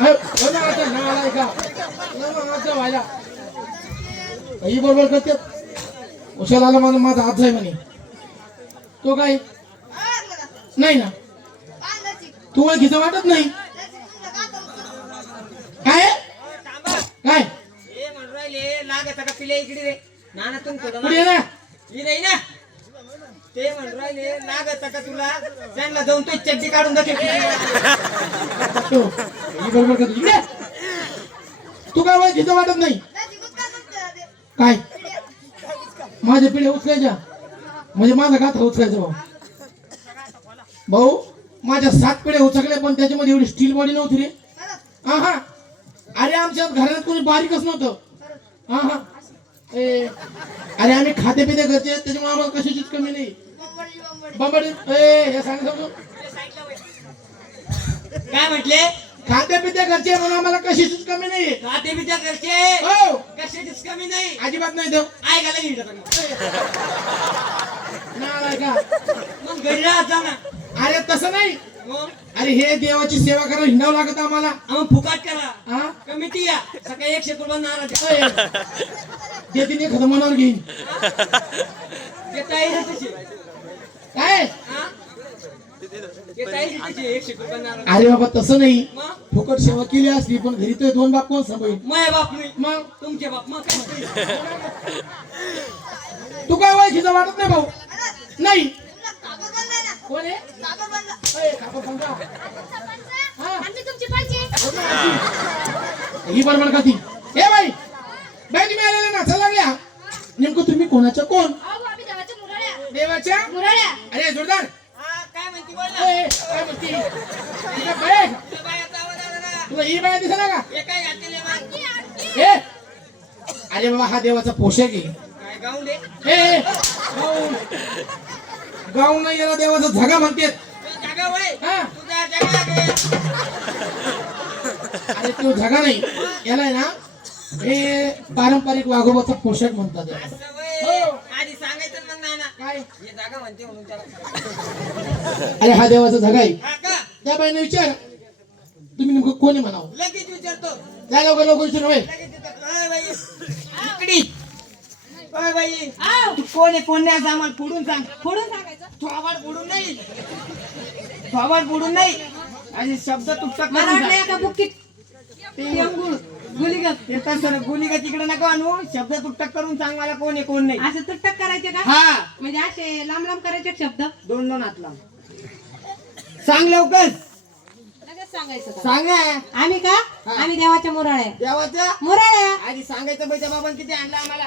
अहो, का बरोबर करते उशाला आला मला माझा आज आहे म्हणे तो काय? नाही ना तू ओळखीचं वाटत नाही काय काय हे म्हणून राहिले लागत का इकडे रे तुम ना नाही ना ते म्हणून राहिले लागत का तुला त्यांना जाऊन तो चड्डी काढून जाते बरोबर इकडे. तू काय ओळखीचं वाटत नाही? काय? माझ्या पिढ्या उचलायच्या. म्हणजे माझा गाथा उचलायचा भाऊ. भाऊ माझ्या सात पिढ्या उचकल्या पण त्याच्यामध्ये एवढी स्टील बॉडी नव्हती रे. हा हा अरे आमच्या घरात कोणी बारीकच नव्हतं. हा हा ए अरे आम्ही खाते पिते घरचे त्याच्यामुळे आम्हाला कशाचीच कमी नाही. बंबडी ए हे सांग काय म्हटले? खाते पिते घरचे म्हणून आम्हाला कशाचीच कमी नाही. खाते करते हो. कशाचीच कमी नाही. अजिबात नाही देव घाला नाही नालाय का मग घरी राहत जा ना. अरे तसं नाही. मग अरे हे देवाची सेवा करायला हिंडावं लागत आम्हाला. आम्ही फुकाट करा. हा कमिटी या. सकाळी एकशे रुपये नाराज ए, देतीन एखादं मनावर घेईन. देता येईल तशी काय हा? देता येईल तशी एकशे रुपये नाराज. अरे बाबा तसं नाही. मग? फुकट सेवा केली असली पण घरी तर दोन बाप कोण सांभाळीन? माय बाप नाही. मग? तुमचे बाप मग काय? तू काय ओळखीचा वाटत नाही भाऊ? नाही. कोण आहे? ए, काका पंका. हा, आमची तुमची पाहिजे. ही बरोबर का ती ए बाई. बाई तुम्ही आलेले नाचा लागल्या. नेमकं तुम्ही कोणाच्या कोण? देवाच्या अरे जोरदार. हा, काय म्हणते बोल ना. ए, काय म्हणती? बाई. तुला ही बाय दिसला का? हे काय घातलेलं बा? ए अरे बाबा हा देवाचा पोशाख आहे काय गाऊन दे ए, ए, गाऊन. गाऊन नाही याला देवाचा झगा म्हणतात. हा. अरे तो झगा नाही. याला आहे ना हे पारंपरिक वाघोबाचा पोशाख म्हणतात याला. हो. आधी सांगायचं ना मग नाना. काय? हे जागा म्हणते म्हणून त्याला. अरे हा देवाचा झगा आहे. का? त्या बाईने विचार. तुम्ही नेमकं कोणी म्हणावं? लगेच विचारतो. त्या लवकर लवकर विचार होय लगेच विचारतो. अय बाई. इकडी. अय बाई. तू कोण आहे? कोण नाही? असं आम्हाला फोडून सांग. फोडून सांगायचं? थोबाड फोडून नाही. थोबाड फोडून नाही. आणि शब्द तुटक मला वाटलं एका बुक्कीत. ते गुलीगत येतात सर गोली का तिकडे नको आणू. शब्द तुटक करून सांग मला कोण आहे कोण नाही. असं तुटक करायचे का? हा. म्हणजे असे लांब लांब करायचे शब्द? दोन दोन हात लाव सांग लवकर. सांग. आम्ही का? आम्ही देवाच्या मुराळ्या. देवाचं मुराळ्या. आधी सांगायचं बाईच्या बाबांनी किती आणलं आम्हाला?